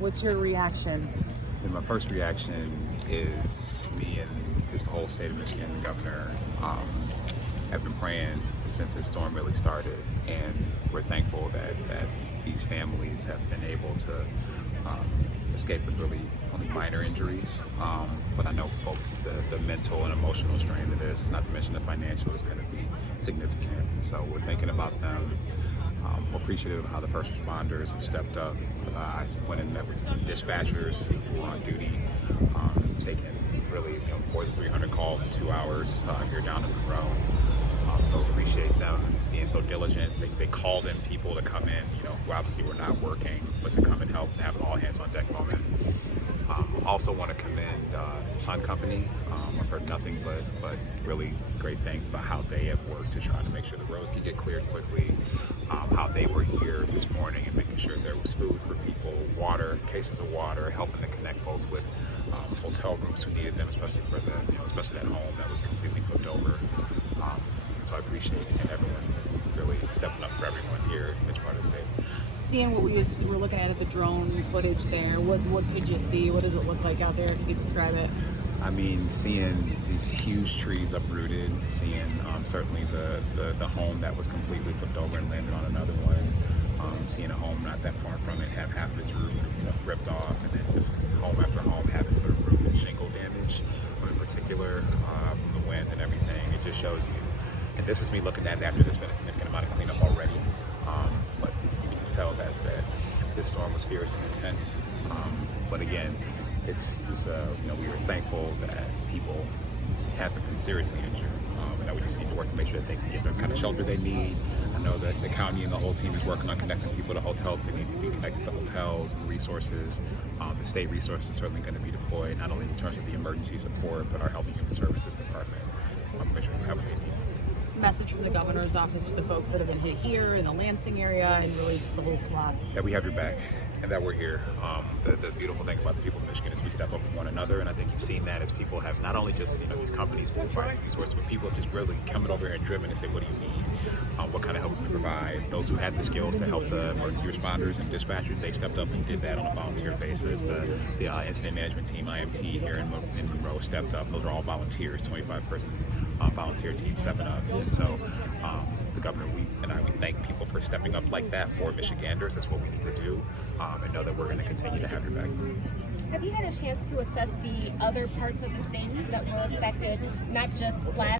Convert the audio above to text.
What's your reaction? And my first reaction is me and just the whole state of Michigan, the governor, have been praying since this storm really started, and we're thankful that these families have been able to escape with really only minor injuries. But I know folks, the mental and emotional strain of this, not to mention the financial, is going to be significant. So we're thinking about them. We're appreciative of how the first responders have stepped up. I went and met with dispatchers who were on duty, taking really more than 300 calls in 2 hours here down in Monroe. So appreciate them being so diligent. They called in people to come in, who obviously were not working, but to come and help and have an all hands on deck moment. Also want to commend Sun Company. I've heard nothing but really great things about how they have worked to try to make sure the roads can get cleared quickly. How they were here this morning and making sure there was food for people, water, cases of water, helping to connect folks with hotel rooms who needed them, especially for especially that home that was completely flipped over. So I appreciate everyone really stepping up for everyone here in this part of the state. Seeing what we were looking at the drone footage there, what could you see? What does it look like out there? Can you describe it? I mean, seeing these huge trees uprooted, seeing certainly the home that was completely flipped over and landed on another one, seeing a home not that far from it have half of its roof ripped off, and then just home after home having sort of roof and shingle damage, in particular from the wind and everything. It just shows you, and this is me looking at it after there's been a significant amount of cleanup already, but you can just tell that this storm was fierce and intense. But again, it's just, we were thankful that people haven't been seriously injured, and that we just need to work to make sure that they can get the kind of shelter they need. I know that the county and the whole team is working on connecting people to hotels. They need to be connected to hotels and resources. The state resources are certainly going to be deployed, not only in terms of the emergency support, but our Health and Human Services Department. Make sure we have what they need. Message from the governor's office to the folks that have been hit here in the Lansing area and really just the whole swath. That we have your back and that we're here. The beautiful thing about the people of Michigan is we step up for one another, and I think you've seen that as people have not only just these companies providing resources, but people have just really coming over here and driven and say, what do you need? What kind of help can we provide? Those who had the skills to help the emergency responders and dispatchers, they stepped up and did that on a volunteer basis. The incident management team, IMT, here in Monroe stepped up. Those are all volunteers, 25-person volunteer team stepping up. And so the governor, we thank people for stepping up like that for Michiganders. That's what we need to do, and know that we're going to continue to have your back. Have you had a chance to assess the other parts of the state that were affected, not just last